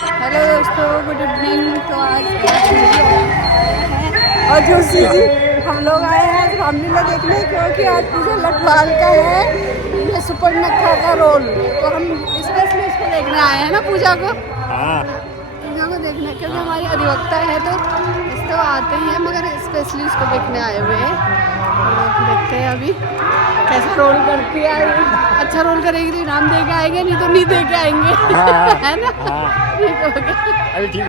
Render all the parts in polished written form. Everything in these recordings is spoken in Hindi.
हेलो दोस्तों, गुड इवनिंग। तो आज और जोशी जी हम लोग आए हैं आज रामलीला देखने, क्योंकि आज पूजा लठवाल का है ये सुपर्णखा का रोल। तो हम स्पेशली इसको देखने आए हैं ना, पूजा को देखने, क्योंकि हमारी अधिवक्ता है तो इस तो आते ही हैं, मगर स्पेशली इसको देखने आए हुए हैं। तो देखते हैं अभी कैसा रोल करती है। अच्छा रोल करेगी तो इनाम दे के आएंगे, नहीं तो नहीं दे के आएंगे। है ना? ठीक हो गया। अभी ठीक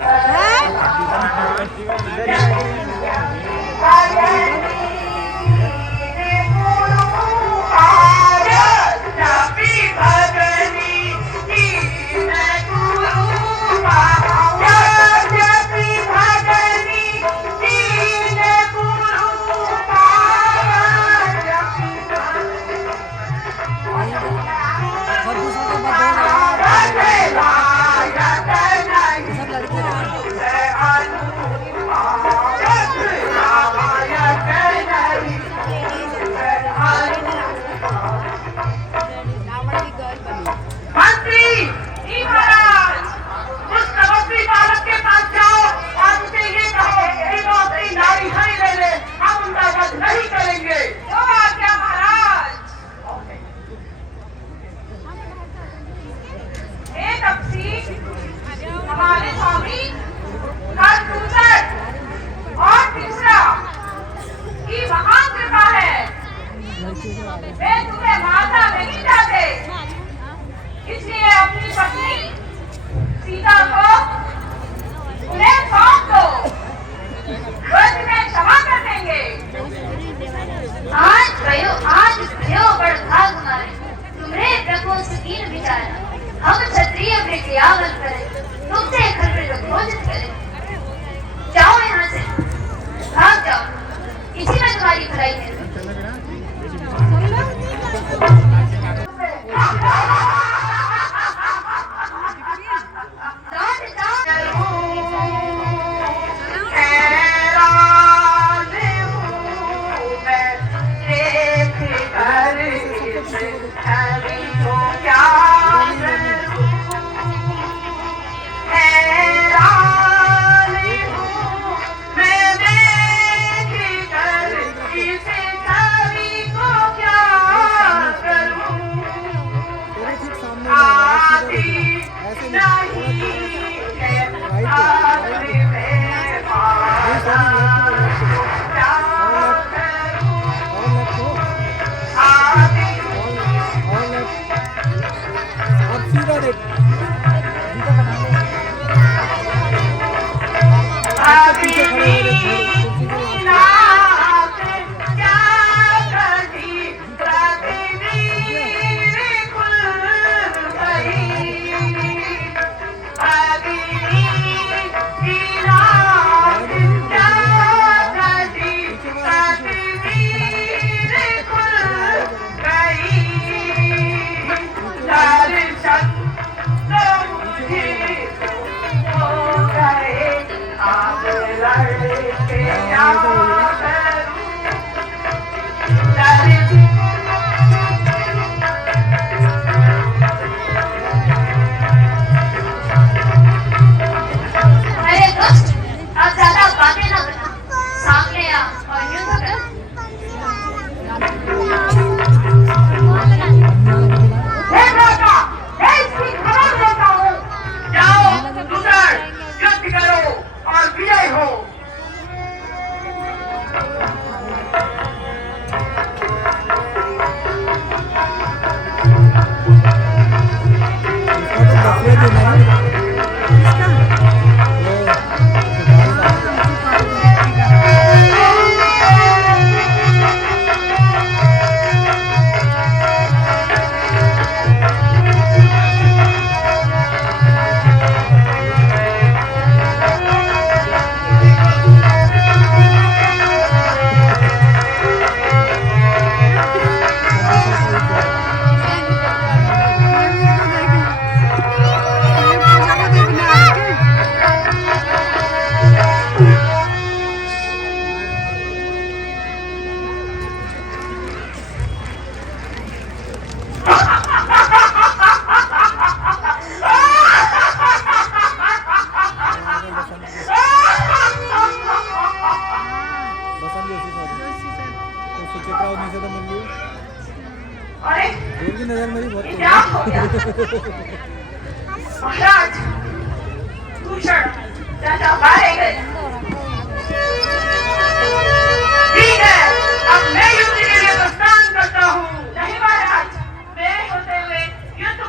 गया। महाराज भूषण राजा मारे गए। ठीक है, अब मैं युद्ध के लिए प्रस्थान करता हूँ। नहीं महाराज, मेरे होते हुए युद्ध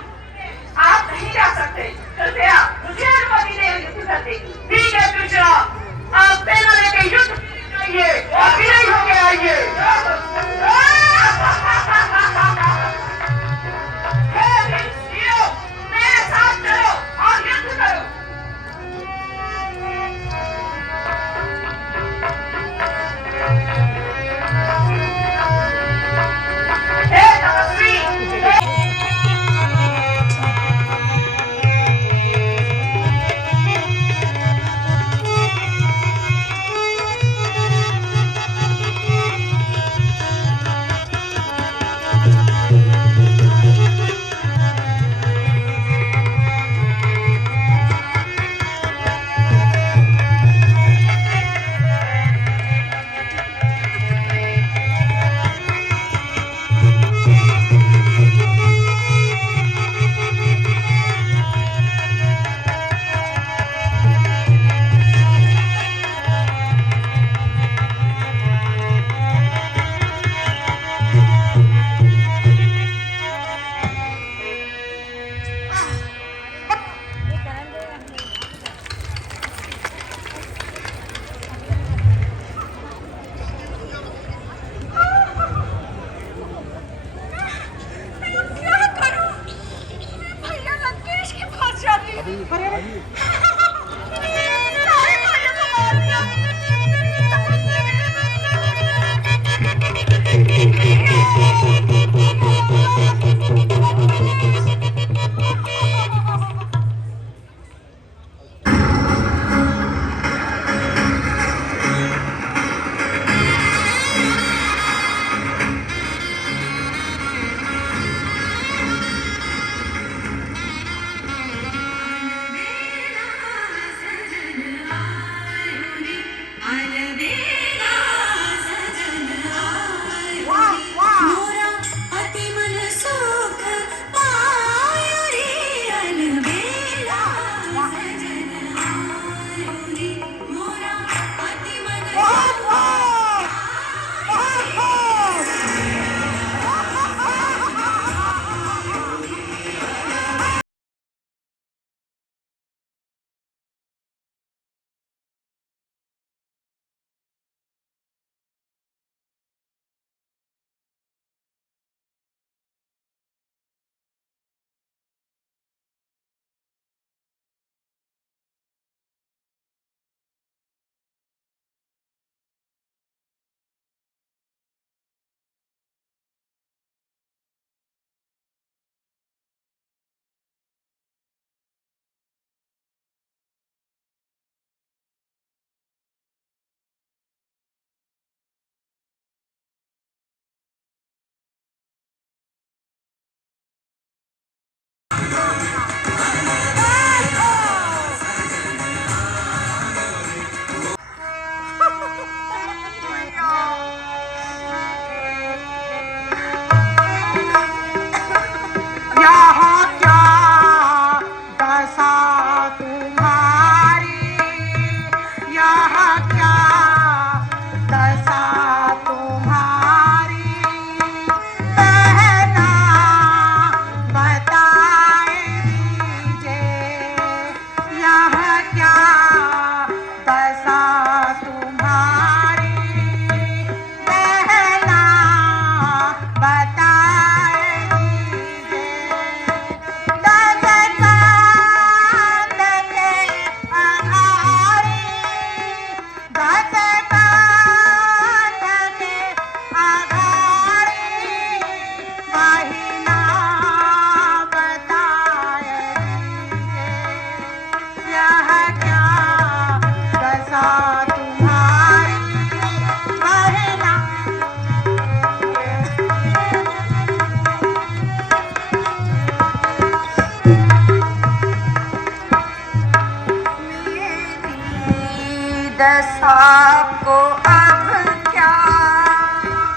आप नहीं जा सकते। कृपया मुझे अनुमति दे युद्ध करने की। ठीक है भूषण, आप सेना लेके युद्ध जाइए और विजयी होके आइए। मेरे साथ चलो और युद्ध करो। हे तपस्वी, दशा को अब क्या,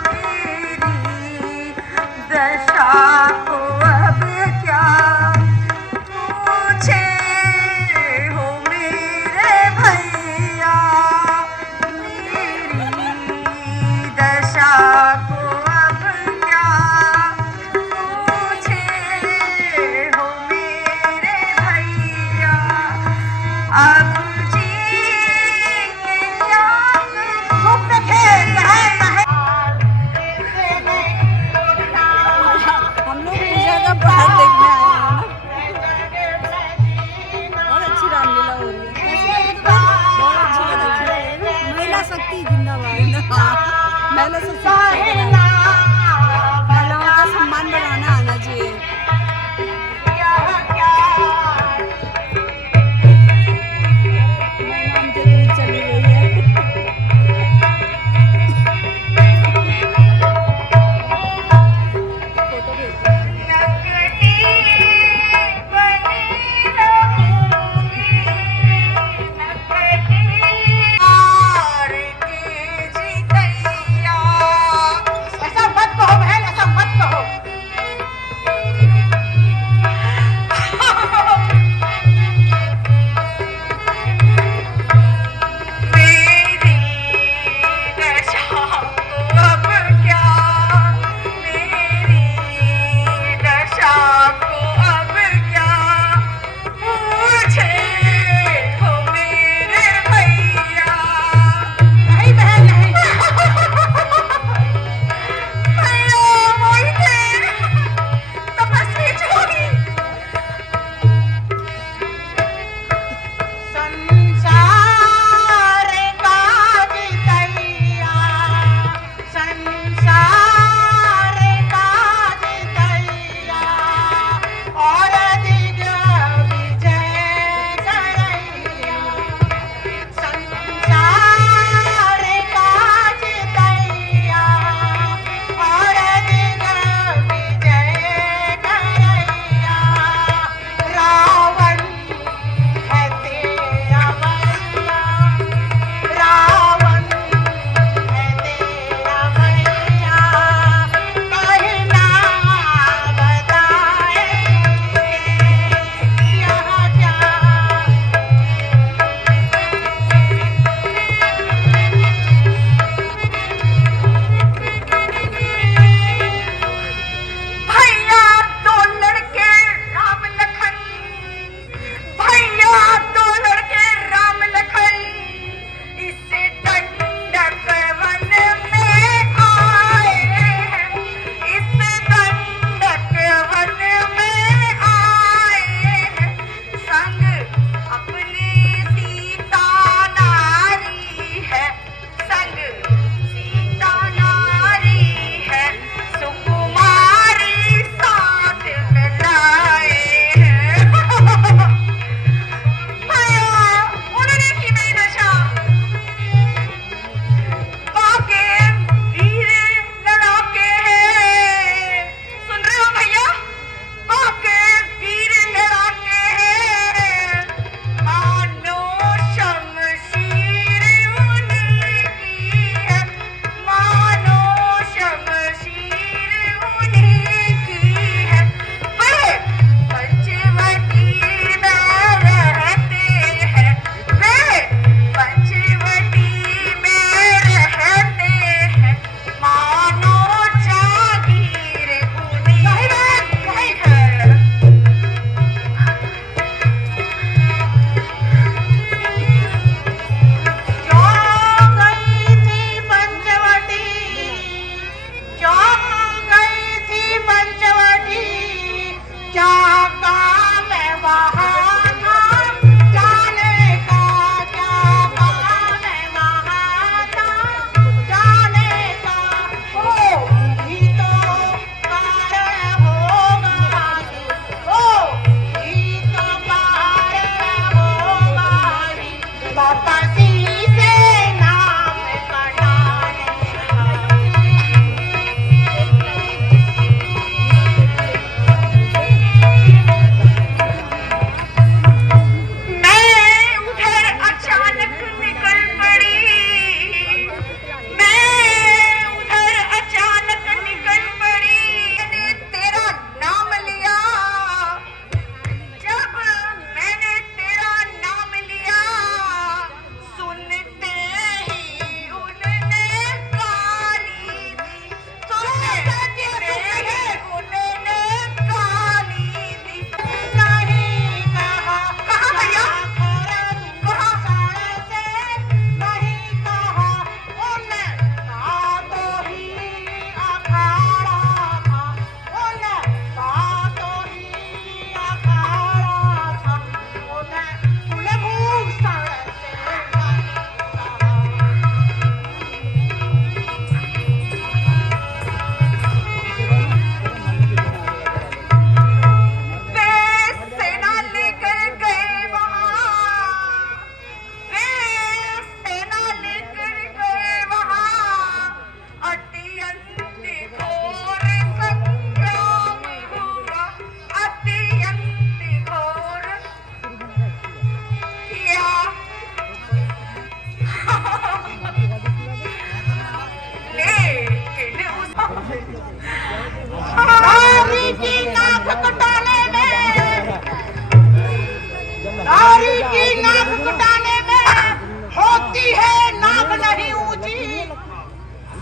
मेरी दशा को अब क्या।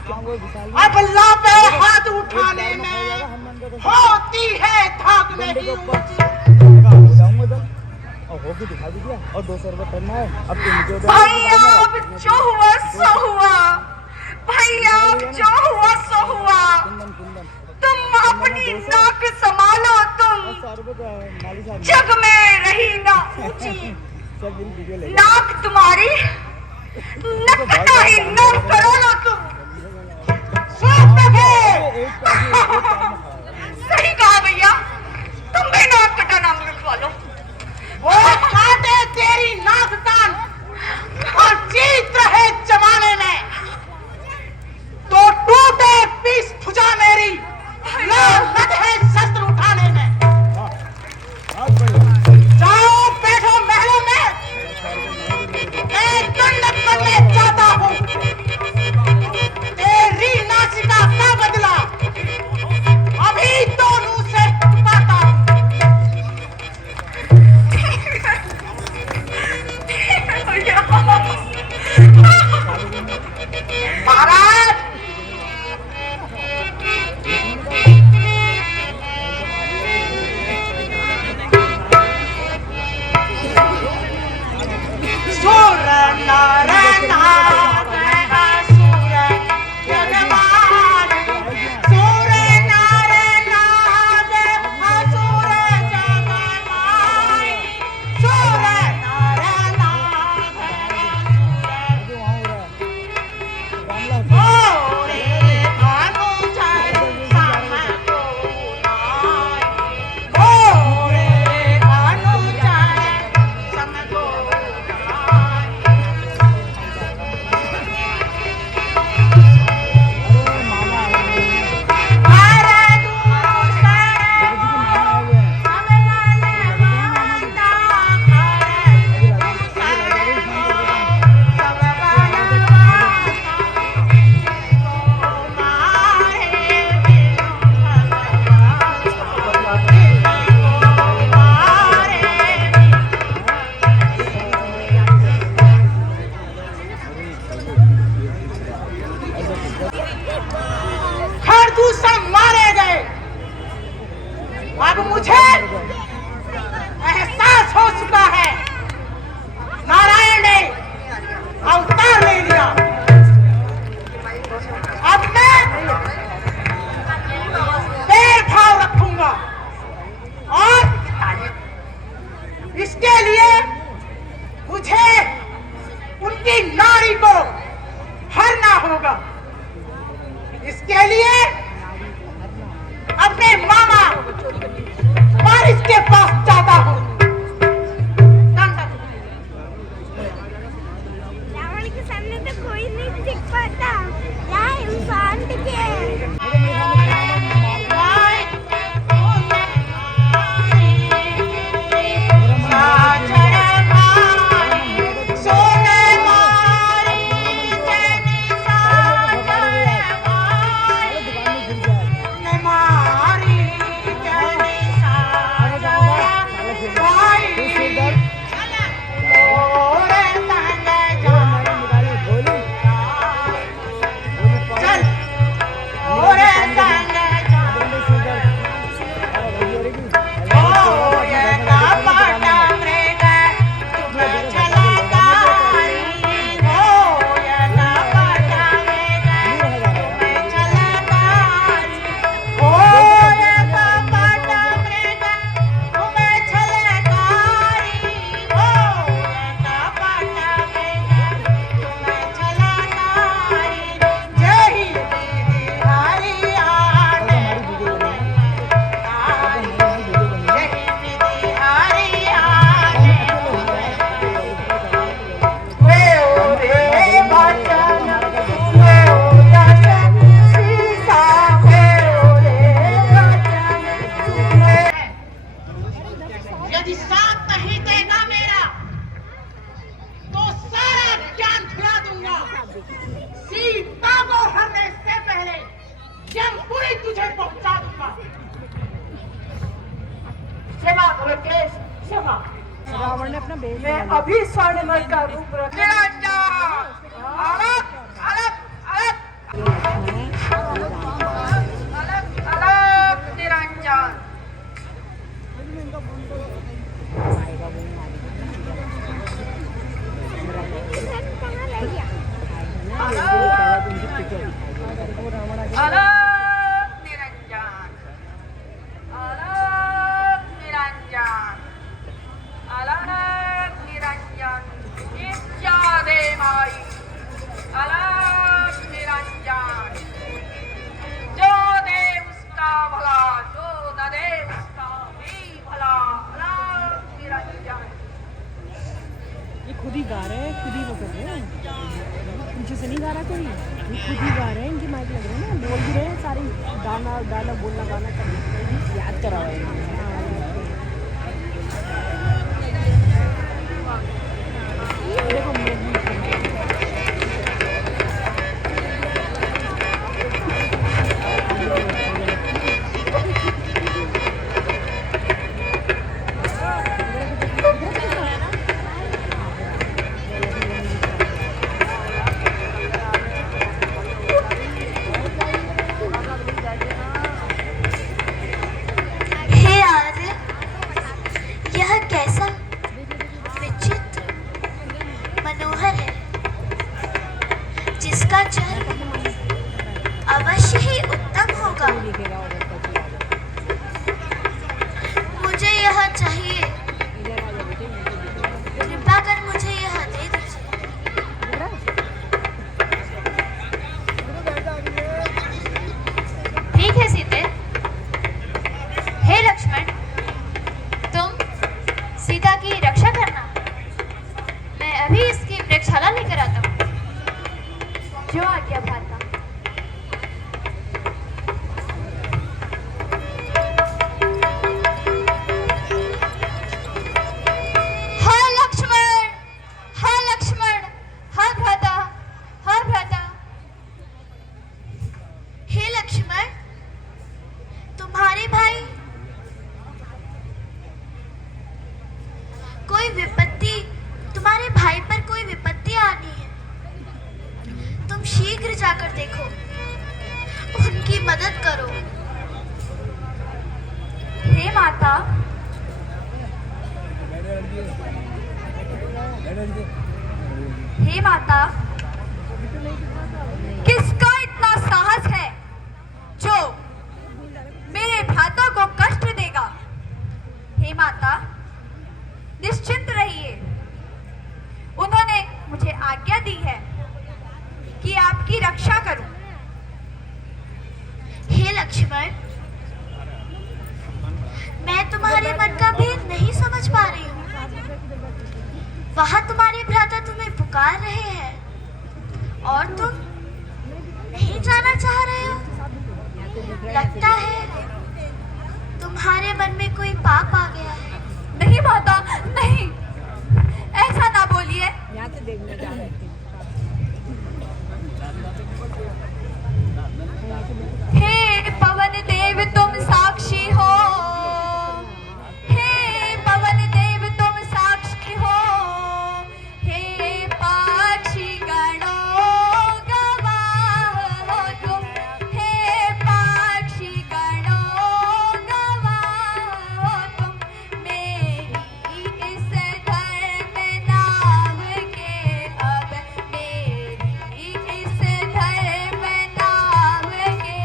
अब अल्लाह पे हाथ उठाने में होती है धाक नहीं। होगी दिखा दीजिए और 200 रुपये करना है। अब तुम मुझे भैया अब जो हुआ सो हुआ, भैया अब जो हुआ सो हुआ। तुम अपनी नाक संभालो, तुम जग में रही ना ऊंची। नाक तुम्हारी नकटा ही नम करो लो तुम। सही कहा भैया, तुम भी नाक कटा नाम लिखवा लो। वो काटे तेरी नाक कान और जीत रहे जमाने में, तो टूटे पीस भुजा मेरी लानत है शस्त्र उठाने में। जाओ बैठो महलों में, मैं दंडक करने चाहता हूँ। तेरी नासिका का बदला अभी दोनों से चुकाता हूँ। महाराज सुर नर नाग असुर जगमान, सुर नर नाग असुर जगमान, सुर नर नाग ओरे अनुचर समको नाई, ओरे अनुचर समको नाई। खरदूषण मारे गए। अब मुझे एहसास हो चुका है, नारायण ने अवतार ले लिया। अब मैं पैर भाव रखूंगा और इसके लिए मुझे उनकी नारी को हरना होगा। इसके लिए अपने मामा बारिश के पास जाता हूँ। रावण के सामने तो कोई नहीं टिक पाता, यहाँ इंसान टिके। रावण ने अपना बेच मैं अभी स्वर्णमल का रूप रख गा रहे हैं, खुद ही वो कर रहे हैं, पीछे से नहीं गा रहा कोई, ये खुद ही गा रहे हैं, इनकी माइक लग रहे हैं ना, बोल भी रहे हैं सारी गाना गाना बोलना गाना कर याद करा हुआ है। हे आर्य, यह कैसा विचित्र मनोहर है, जिसका जन्म अवश्य ही उत्तम होगा। मुझे यह चाहिए, कृपा कर मुझे यह दे दीजिए। ठीक है सीते। हे लक्ष्मण, तुम सीता की रक्षा करना, मैं अभी इसकी वृक्षशाला लेकर आता हूँ। जो आज्ञा भ्राता। हाँ लक्ष्मण, हाँ लक्ष्मण, हाँ भ्राता, हाँ भ्राता। हे लक्ष्मण, तुम्हारे भाई कोई विपत्ति, तुम्हारे भाई पर कोई विपत्ति आनी है, तुम शीघ्र जाकर देखो, उनकी मदद करो। हे माता, हे माता, किसका इतना साहस है जो मेरे भ्राता को कष्ट देगा? हे माता, निश्चिंत रहिए, उन्होंने मुझे आज्ञा दी है कि आपकी रक्षा करूं। हे लक्ष्मण, मैं तुम्हारे मन का भेद नहीं समझ पा रही हूँ। वहां तुम्हारे भ्राता तुम्हें पुकार रहे हैं और तुम नहीं जाना चाह रहे हो। लगता है तुम्हारे मन में कोई पाप आ गया है। नहीं माता, नहीं, ऐसा ना बोलिए। यहाँ से देखने जा रहे थे। हे पवन देव तुम साक्षी हो, हे पवन देव तुम साक्षी हो, हे पक्षी गणों गवाह हो तुम, हे पक्षी गणों गवाह हो तुम, मेरी इस धर्म नाम के अब, मेरी इस धर्म नाम के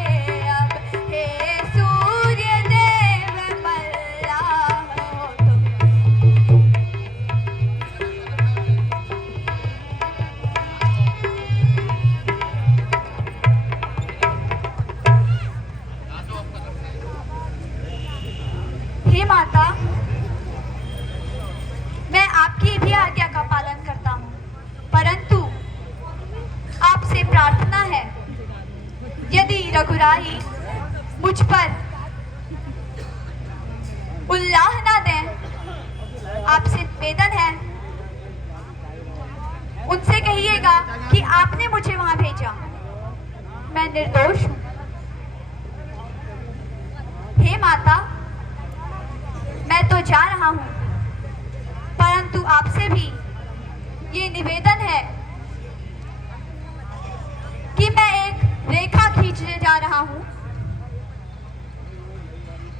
अब, हे सूर्य देव मल्लाह हो तुम। हे माता, मैं आपकी भी आज्ञा का पालन करता हूँ, परंतु आपसे प्रार्थना है, यदि रघुराई मुझ पर उल्लाह ना दें, आपसे निवेदन है, उनसे कहिएगा कि आपने मुझे वहां भेजा, मैं निर्दोष हूँ। हे माता, मैं तो जा रहा हूँ, परंतु आपसे भी ये निवेदन है कि मैं एक रेखा खींचने जा रहा हूँ।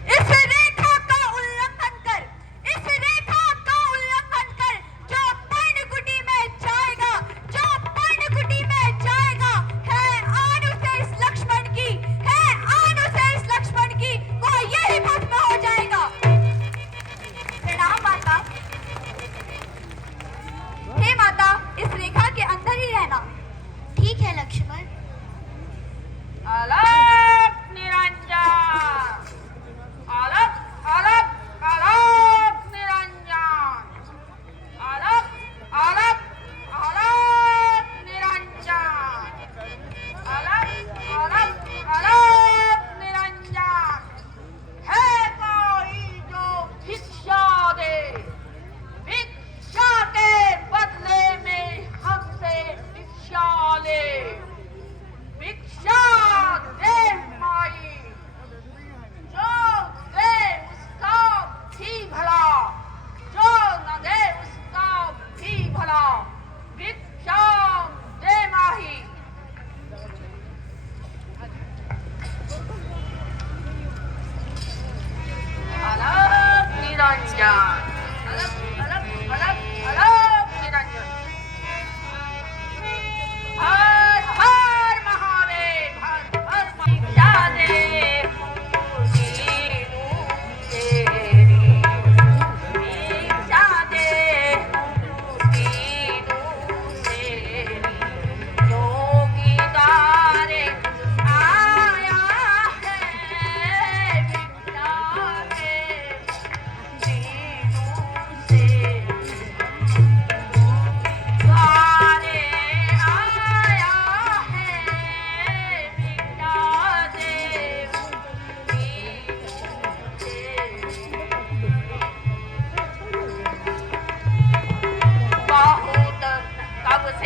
इस रेखा का उल्लंघन कर, इस रेखा का उल्लंघन कर, जो पर्णकुटी में जाएगा, जो पर्णकुटी में जाएगा, है अनुशेष लक्ष्मण की, है अनुशेष लक्ष्मण की, वो यही भस्म हो जाएगा। प्रणाम माता। हे माता, इस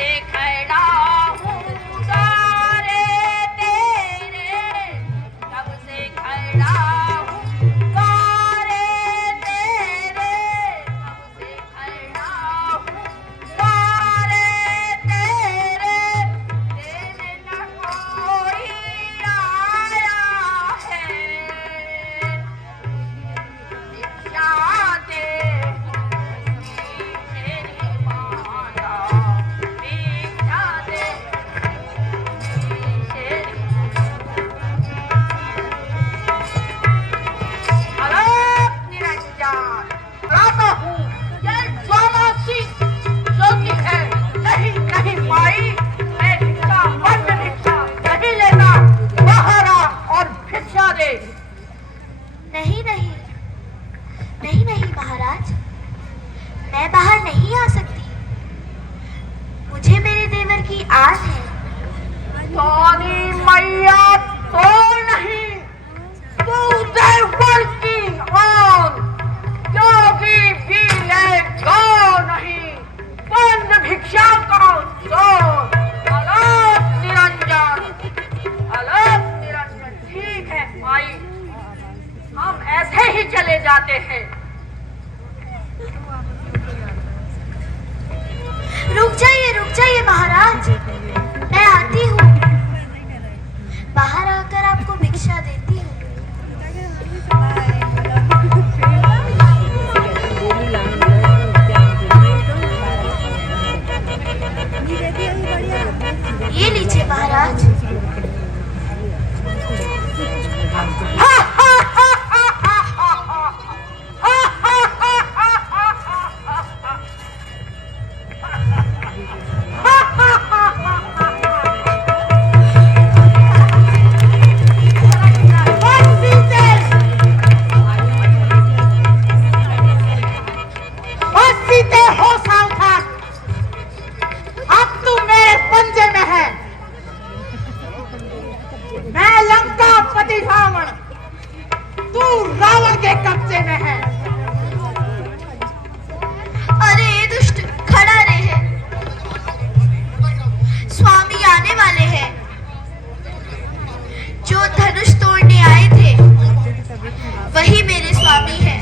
से खड़ा हूँ द्वारे तेरे, कब से खड़ा हूँ द्वारे तेरे, कब से खड़ा हूँ द्वारे तेरे, देने न कोई आया है, भिक्षा दे तेरी माला, भिक्षा दे तेरी। अलोक निरंजन गाता हूँ ये ज्वालासी ज्योति है। नहीं नहीं माई, मैं भिक्षा बंद भिक्षा नहीं लेता, बाहर आ और भिक्षा दे। नहीं नहीं नहीं नहीं महाराज, मैं बाहर नहीं आ सकती, मुझे मेरे देवर की आस है। काली मैया तो नहीं, तू देवर की आन, योगी भी ले जाओ नहीं, बंद भिक्षा का जोर। अलोक निरंजन, अलोक निरंजन। ठीक है माई, हम ऐसे ही चले जाते हैं। रुक जाइए महाराज, मैं आती हूँ, बाहर आकर आपको भिक्षा देती हूँ। ये लीजिए महाराज। बस सीते हो सावधान, अब तू मेरे पंजे में है। मैं लंका पति रावण, तू रावण के कब्जे में है। अरे ये दुष्ट खड़ा रहे, स्वामी आने वाले हैं। जो धनुष तोड़ने आए थे वही मेरे स्वामी हैं।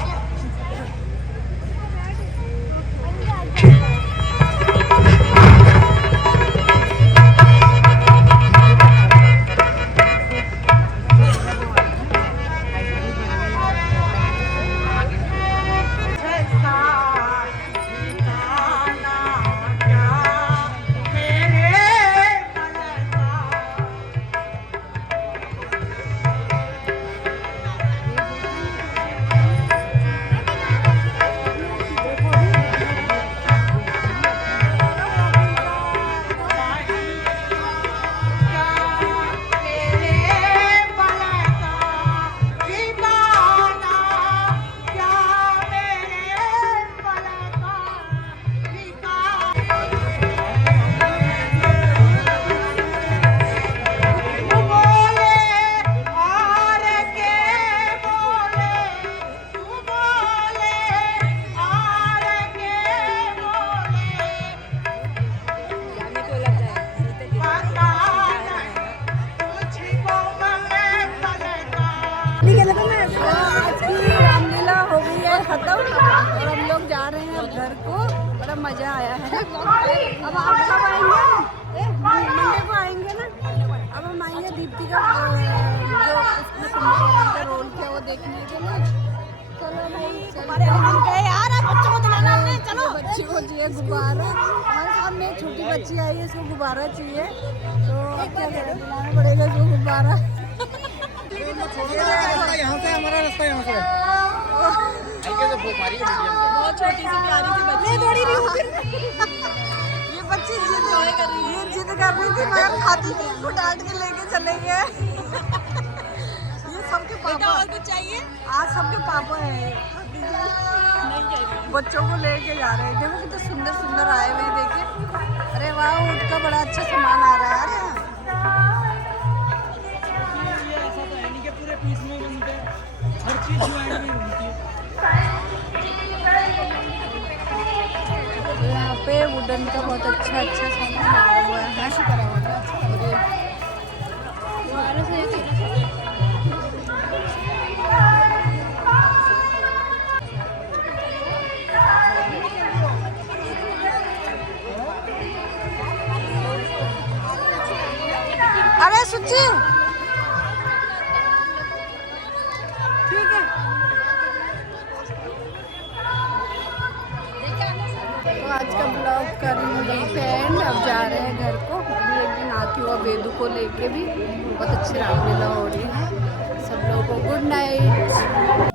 खत्म और हम लोग जा रहे हैं अब घर को। बड़ा मजा आया है ना। अब आप कब आएंगे? मंडे को आएंगे ना। अब हम आएंगे दीप्ति का जो उसमें रोल किया वो देखने के लिए। चलो भाई हम गए यार, बच्चों को दिलाना है। चलो बच्ची को चाहिए गुब्बारा। हमारे सामने एक छोटी बच्ची आई है, इसको गुब्बारा चाहिए, तो क्या दिलाना पड़ेगा इसको गुब्बारा। यहाँ से हमारा रास्ता यहाँ से बहुत छोटी सी प्यारी सी बच्ची थोड़ी ये बच्ची जिद कर रही थी, मगर खाती थी, इसको डांट के लेके चले गए। ये सबके पापा और कुछ चाहिए, आज सबके पापा हैं, बच्चों को लेके जा रहे हैं। देखो कितने सुंदर सुंदर आए हुए, देखिए। अरे वाह, ऊँट का बड़ा अच्छा सामान आ रहा है यार। पूरे पीस में बनते हैं, हर चीज ज्वाइन में बनती है। यहाँ पे पे वुडन का बहुत अच्छा सामान लगा हुआ है। अरे सुची ठीक है। तो आज का ब्लॉग कर रही हूँ यहीं पे एंड। अब जा रहे हैं घर को। अभी एक दिन आती हूँ वेदू को लेके भी। बहुत अच्छी रामलीला हो रही है। सब लोगों को गुड नाइट।